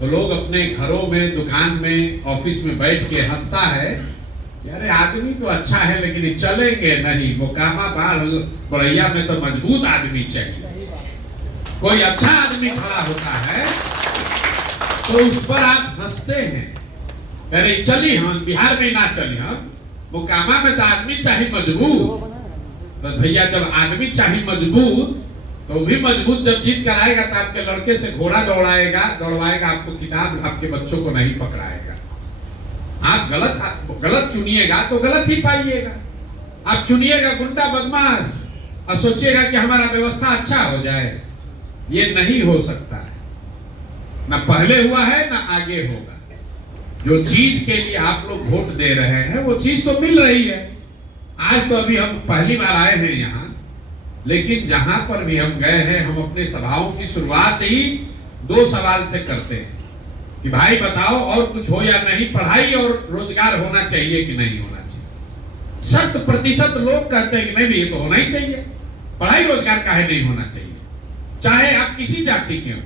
तो लोग अपने घरों में, दुकान में, ऑफिस में बैठ के हंसता है कि अरे आदमी तो अच्छा है लेकिन चलेंगे नहीं, मोकामा बाढ़ बड़ैया में तो मजबूत आदमी चाहिए। कोई अच्छा आदमी खड़ा होता है तो उस पर आप हंसते हैं, अरे चली हम बिहार में ना चली हम, मोकामा में तो आदमी चाहिए मजबूत। तो भैया जब आदमी चाहिए मजबूत तो भी मजबूत जब जीत कर आएगा तो आपके लड़के से घोड़ा दौड़ाएगा, आपको किताब आपके बच्चों को नहीं पकड़ाएगा। आप गलत चुनिएगा तो गलत ही पाइएगा। आप चुनिएगा गुंडा बदमाश और सोचिएगा कि हमारा व्यवस्था अच्छा हो जाए, ये नहीं हो सकता है। ना पहले हुआ है ना आगे होगा। जो चीज के लिए आप लोग वोट दे रहे हैं वो चीज तो मिल रही है। आज तो अभी हम पहली बार आए हैं यहाँ, लेकिन जहां पर भी हम गए हैं हम अपने सभाओं की शुरुआत ही 2 सवाल से करते हैं कि भाई बताओ और कुछ हो या नहीं, पढ़ाई और रोजगार होना चाहिए कि नहीं होना चाहिए। 100% लोग कहते हैं कि नहीं, ये तो होना ही चाहिए, पढ़ाई रोजगार काहे नहीं होना चाहिए। चाहे आप किसी जाति के हो,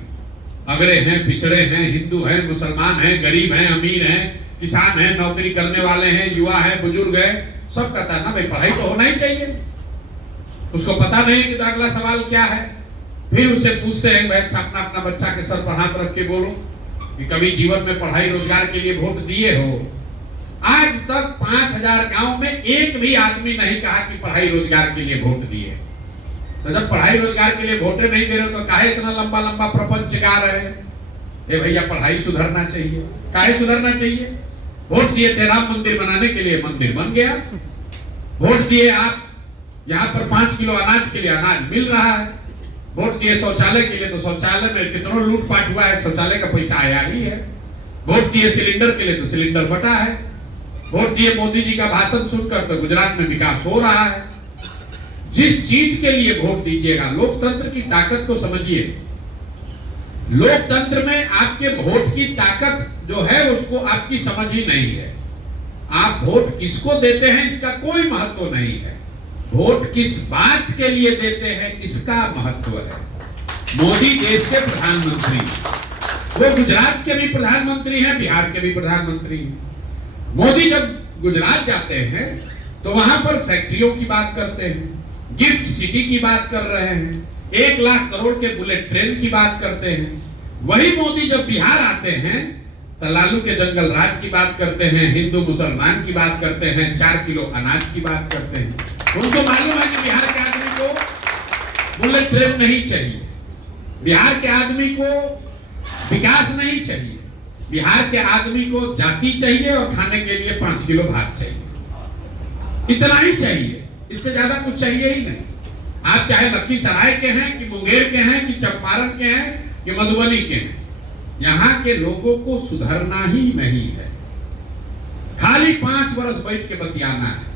अगड़े हैं, पिछड़े हैं, हिंदू हैं, मुसलमान हैं, गरीब हैं, अमीर हैं, किसान हैं, नौकरी करने वाले हैं, युवा हैं, बुजुर्ग हैं, सब कहता है ना भाई पढ़ाई तो होना ही चाहिए। उसको पता नहीं कि अगला सवाल क्या है। फिर उससे पूछते हैं भाई अपना बच्चा के सर पर हाथ रख के बोलो कि कभी जीवन में पढ़ाई रोजगार के लिए वोट दिए हो। आज तक 5000 गांव में एक भी आदमी नहीं कहा कि पढ़ाई रोजगार के लिए वोट दिए। तो जब पढ़ाई रोजगार के लिए वोटे नहीं दे रहे तो काहे इतना लंबा लंबा प्रपंच गा रहे हैं? भैया पढ़ाई सुधरना चाहिए। काहे सुधरना चाहिए? वोट दिए थे राम मंदिर बनाने के लिए, मंदिर बन गया। वोट दिए आप यहाँ पर 5 किलो अनाज के लिए, अनाज मिल रहा है। वोट दिए शौचालय के लिए तो शौचालय में कितना लूटपाट हुआ है, शौचालय का पैसा आया ही है। वोट दिए सिलेंडर के लिए तो सिलेंडर फटा है। वोट दिए मोदी जी का भाषण सुनकर तो गुजरात में विकास हो रहा है। जिस चीज के लिए वोट दीजिएगा, लोकतंत्र की ताकत को समझिए। लोकतंत्र में आपके वोट की ताकत जो है उसको आपकी समझ ही नहीं है। आप वोट किसको देते हैं इसका कोई महत्व नहीं है। वोट किस बात के लिए देते हैं इसका महत्व है। मोदी देश के प्रधानमंत्री, वो गुजरात के भी प्रधानमंत्री हैं, बिहार के भी प्रधानमंत्री हैं। मोदी जब गुजरात जाते हैं तो वहां पर फैक्ट्रियों की बात करते हैं, गिफ्ट सिटी की बात कर रहे हैं, 1 लाख करोड़ के बुलेट ट्रेन की बात करते हैं। वही मोदी जब बिहार आते हैं तो लालू के जंगल राज की बात करते हैं, हिंदू मुसलमान की बात करते हैं, 4 किलो अनाज की बात करते हैं। उनको मालूम है कि बिहार के आदमी को बुलेट ट्रेन नहीं चाहिए, बिहार के आदमी को विकास नहीं चाहिए, बिहार के आदमी को जाति चाहिए और खाने के लिए 5 किलो भात चाहिए। इतना ही चाहिए, इससे ज्यादा कुछ चाहिए ही नहीं। आप चाहे लखीसराय के हैं कि मुंगेर के हैं कि चंपारण के हैं कि मधुबनी के हैं, यहाँ के लोगों को सुधरना ही नहीं है। खाली 5 वर्ष बैठ के बतियाना है।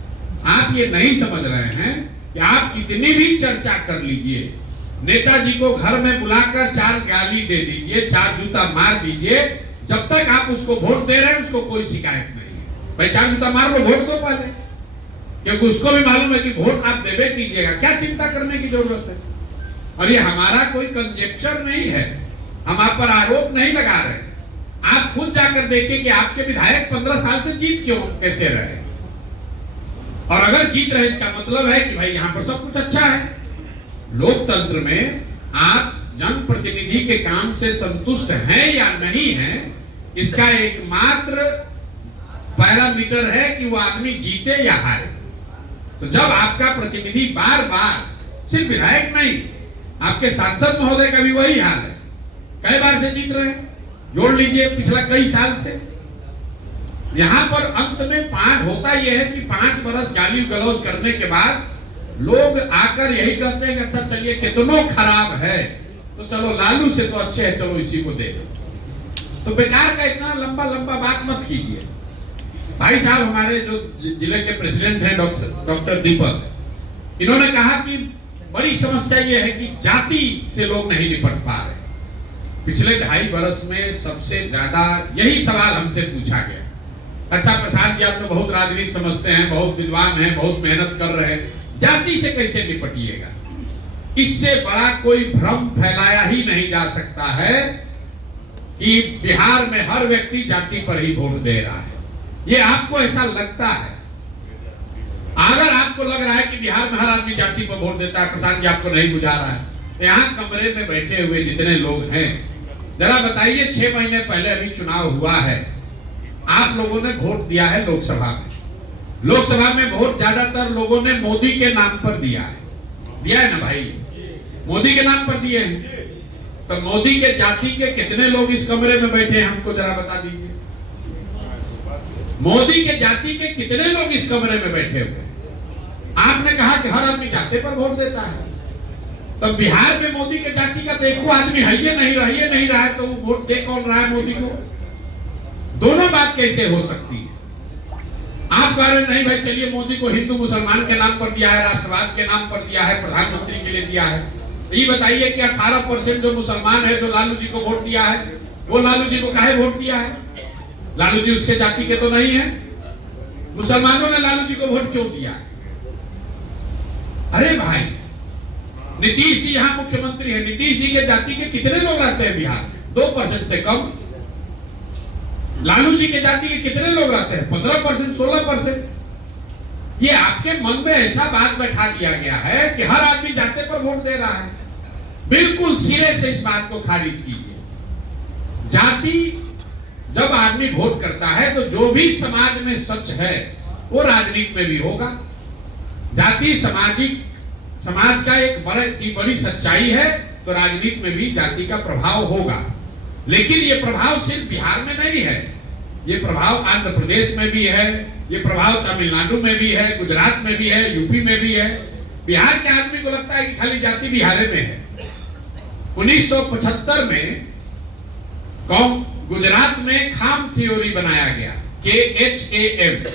आप ये नहीं समझ रहे हैं कि आप कितनी भी चर्चा कर लीजिए, नेताजी को घर में बुलाकर 4 गाली दे दीजिए, 4 जूता मार दीजिए, जब तक आप उसको वोट दे रहे हैं उसको कोई शिकायत नहीं है। भाई 4 जूता मार लो, वोट दो पहले, क्योंकि उसको भी मालूम है कि वोट आप देवे कीजिएगा, क्या चिंता करने की जरूरत है। और ये हमारा कोई कंजेक्चर नहीं है, हम आप पर आरोप नहीं लगा रहे। आप खुद जाकर देखिए कि आपके विधायक 15 साल से जीत क्यों कैसे रहे, और अगर जीत रहे इसका मतलब है कि भाई यहाँ पर सब कुछ अच्छा है। लोकतंत्र में आप जनप्रतिनिधि के काम से संतुष्ट हैं या नहीं हैं, इसका एकमात्र पैरामीटर है कि वो आदमी जीते या हारे। तो जब आपका प्रतिनिधि बार बार, सिर्फ विधायक नहीं, आपके सांसद महोदय का भी वही हाल है, कई बार से जीत रहे हैं, जोड़ लीजिए पिछला कई साल से। यहां पर अंत में 5 होता यह है कि 5 बरस गाली गलौज करने के बाद लोग आकर यही कहते हैं कि अच्छा चलिए कितनों खराब है तो चलो लालू से तो अच्छे है, चलो इसी को दे दो। तो बेकार का इतना लंबा लंबा बात मत कीजिए। भाई साहब हमारे जो जिले के प्रेसिडेंट हैं डॉक्टर दीपक, इन्होंने कहा कि बड़ी समस्या ये है कि जाति से लोग नहीं निपट पा रहे। पिछले 2.5 वर्ष में सबसे ज्यादा यही सवाल हमसे पूछा गया। अच्छा प्रसाद जी आप तो बहुत राजनीति समझते हैं, बहुत विद्वान हैं, बहुत मेहनत कर रहे हैं, जाति से कैसे निपटिएगा? इससे बड़ा कोई भ्रम फैलाया ही नहीं जा सकता है कि बिहार में हर व्यक्ति जाति पर ही वोट दे रहा है। ये आपको ऐसा लगता है? अगर आपको लग रहा है कि बिहार में हर आदमी जाति पर वोट देता है, प्रशांत जी आपको नहीं बुझा रहा है, यहाँ कमरे में बैठे हुए जितने लोग हैं, जरा बताइए 6 महीने पहले अभी चुनाव हुआ है, आप लोगों ने वोट दिया है लोकसभा में। लोकसभा में वोट ज्यादातर लोगों ने मोदी के नाम पर दिया है ना भाई? मोदी के नाम पर दिए हैं। तो मोदी के जाति के कितने लोग इस कमरे में बैठे हैं, हमको जरा बता दीजिए। मोदी के जाति के कितने लोग इस कमरे में बैठे हुए? आपने कहा कि हर आदमी जाति पर वोट देता है, तो बिहार में मोदी के जाति का देखो आदमी है ये नहीं रहा है, तो वो वोट दे कौन रहा है मोदी को? दोनों बात कैसे हो सकती है? आप कह रहे नहीं भाई चलिए मोदी को हिंदू मुसलमान के नाम पर दिया है, राष्ट्रवाद के नाम पर दिया है, प्रधानमंत्री के लिए दिया है। ये बताइए कि 18% जो मुसलमान है जो लालू जी को वोट दिया है, वो लालू जी को काहे वोट दिया है? लालू जी उसके जाति के तो नहीं है। मुसलमानों ने लालू जी को वोट क्यों दिया? अरे भाई, नीतीश जी यहाँ मुख्यमंत्री है, नीतीश जी के जाति के कितने लोग रहते हैं बिहार में? 2% से कम। लालू जी के जाति के कितने लोग रहते हैं? 15%, 16%। ये आपके मन में ऐसा बात बैठा दिया गया है कि हर आदमी जाति पर वोट दे रहा है। बिल्कुल सिरे से इस बात को खारिज कीजिए। जाति जब आदमी वोट करता है तो जो भी समाज में सच है वो राजनीति में भी होगा। जाति समाज का एक बड़ी सच्चाई है, तो राजनीति में भी जाति का प्रभाव होगा। लेकिन ये प्रभाव सिर्फ बिहार में नहीं है, ये प्रभाव आंध्र प्रदेश में भी है, ये प्रभाव तमिलनाडु में भी है, गुजरात में भी है, यूपी में भी है। बिहार के आदमी को लगता है कि खाली जाति बिहार में है। 1975 में गुजरात में खाम थ्योरी बनाया गया, KHAM,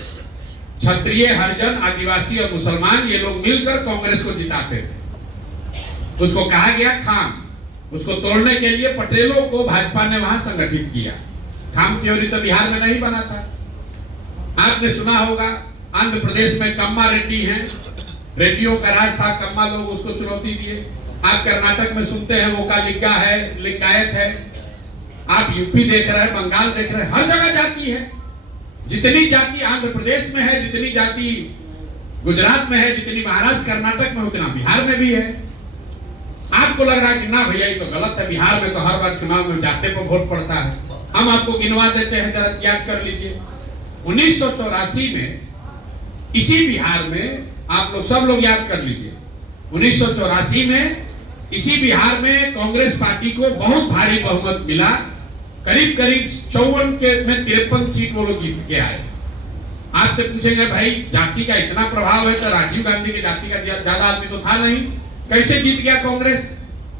क्षत्रिय, हरिजन, आदिवासी और मुसलमान, ये लोग मिलकर कांग्रेस को जिताते थे। उसको कहा गया खाम। उसको तोड़ने के लिए पटेलों को भाजपा ने वहां संगठित किया। खाम थ्योरी तो बिहार में नहीं बना था। आपने सुना होगा आंध्र प्रदेश में कम्मा रेड्डी हैं, रेड्डियों का राज था, कम्मा लोग उसको चुनौती दिए। आप कर्नाटक में सुनते हैं वो का लिंगा है, लिंगायत है। आप यूपी देख रहे हैं, बंगाल देख रहे हैं, हर जगह जाति है। जितनी जाति आंध्र प्रदेश में है, जितनी जाति गुजरात में है, जितनी महाराष्ट्र कर्नाटक में, उतना बिहार में भी है। आपको लग रहा है कि ना भैया ये तो गलत है, बिहार में तो हर बार चुनाव में जाते पर वोट पड़ता है। हम आपको गिनवा देते हैं, जरा याद कर लीजिए। 1984 में इसी बिहार में, आप लोग सब लोग याद कर लीजिए, 1984 में इसी बिहार में कांग्रेस पार्टी को बहुत भारी बहुमत मिला। करीब 54 के में 53 सीट वो लोग जीत के आए। आपसे पूछेंगे भाई जाति का इतना प्रभाव है, तो राजीव गांधी की जाति का ज्यादा आदमी तो था नहीं, कैसे जीत गया कांग्रेस?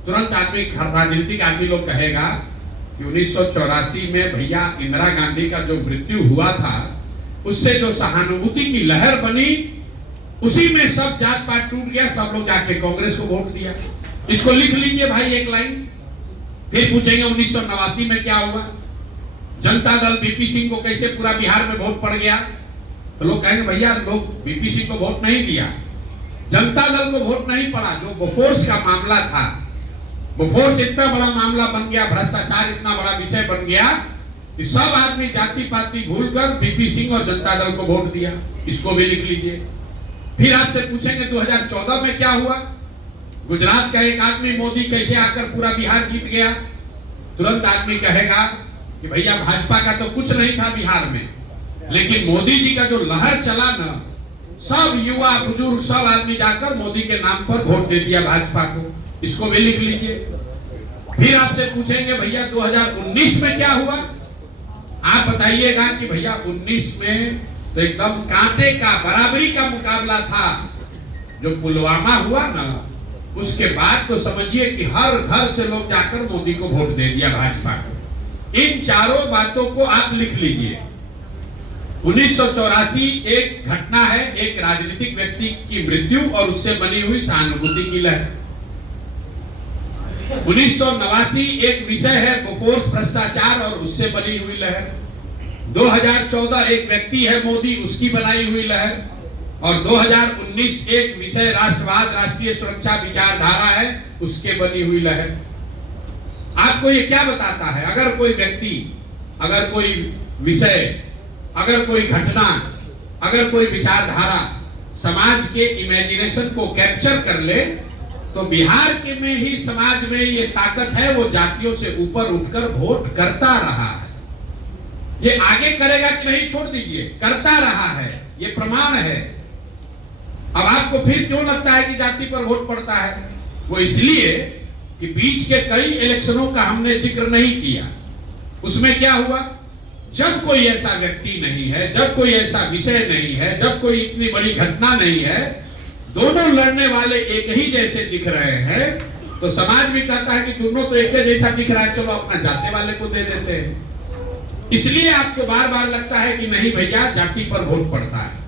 तुरंत आदमी, राजनीतिक आदमी लोग कहेगा कि 1984 में भैया इंदिरा गांधी का जो मृत्यु हुआ था, उससे जो सहानुभूति की लहर बनी, उसी में सब जात पात टूट गया, सब लोग जाके कांग्रेस को वोट दिया। इसको लिख लीजिए भाई एक लाइन। फिर पूछेंगे 1989 में क्या हुआ, जनता दल बीपी सिंह को कैसे पूरा बिहार में वोट पड़ गया? तो लोग कहेंगे भैया लोग बीपी सिंह को वोट नहीं दिया, जनता दल को वोट नहीं पड़ा। जो बोफोर्स का मामला था, बोफोर्स इतना बड़ा मामला बन गया, भ्रष्टाचार इतना बड़ा विषय बन गया कि सब आदमी जाति पाति भूलकर बीपी सिंह और जनता दल को वोट दिया। इसको भी लिख लीजिए। फिर आपसे पूछेंगे 2014 में क्या हुआ, गुजरात का एक आदमी मोदी कैसे आकर पूरा बिहार जीत गया? तुरंत आदमी कहेगा कि भैया भाजपा का तो कुछ नहीं था बिहार में, लेकिन मोदी जी का जो लहर चला ना, सब युवा बुजुर्ग सब आदमी जाकर मोदी के नाम पर वोट दे दिया भाजपा को। इसको भी लिख लीजिए। फिर आपसे पूछेंगे भैया 2019 में क्या हुआ? आप बताइएगा कि भैया 19 में तो एकदम कांटे का बराबरी का मुकाबला था। जो पुलवामा हुआ ना, उसके बाद तो समझिए कि हर घर से लोग जाकर मोदी को वोट दे दिया भाजपा को। इन चारों बातों को आप लिख लीजिए। 1984 एक घटना है, एक राजनीतिक व्यक्ति की मृत्यु और उससे बनी हुई सहानुभूति की लहर। 1989 एक विषय है बोफोर्स भ्रष्टाचार और उससे बनी हुई लहर। 2014 एक व्यक्ति है मोदी, उसकी बनाई हुई लहर। और 2019 एक विषय राष्ट्रवाद, राष्ट्रीय सुरक्षा विचारधारा है, उसके बनी हुई लहर। आप आपको ये क्या बताता है? अगर कोई व्यक्ति, अगर कोई विषय, अगर कोई घटना, अगर कोई विचारधारा समाज के इमेजिनेशन को कैप्चर कर ले, तो बिहार के में ही समाज में ये ताकत है, वो जातियों से ऊपर उठकर वोट करता रहा है। ये आगे करेगा कि नहीं छोड़ दीजिए, करता रहा है, ये प्रमाण है। अब आपको फिर क्यों लगता है कि जाति पर वोट पड़ता है? वो इसलिए कि बीच के कई इलेक्शनों का हमने जिक्र नहीं किया। उसमें क्या हुआ? जब कोई ऐसा व्यक्ति नहीं है, जब कोई ऐसा विषय नहीं है, जब कोई इतनी बड़ी घटना नहीं है, दोनों लड़ने वाले एक ही जैसे दिख रहे हैं, तो समाज भी कहता है कि दोनों तो एक जैसा दिख रहा है, चलो अपना जाति वाले को दे देते हैं। इसलिए आपको बार बार लगता है कि नहीं भैया, जाति पर वोट पड़ता है।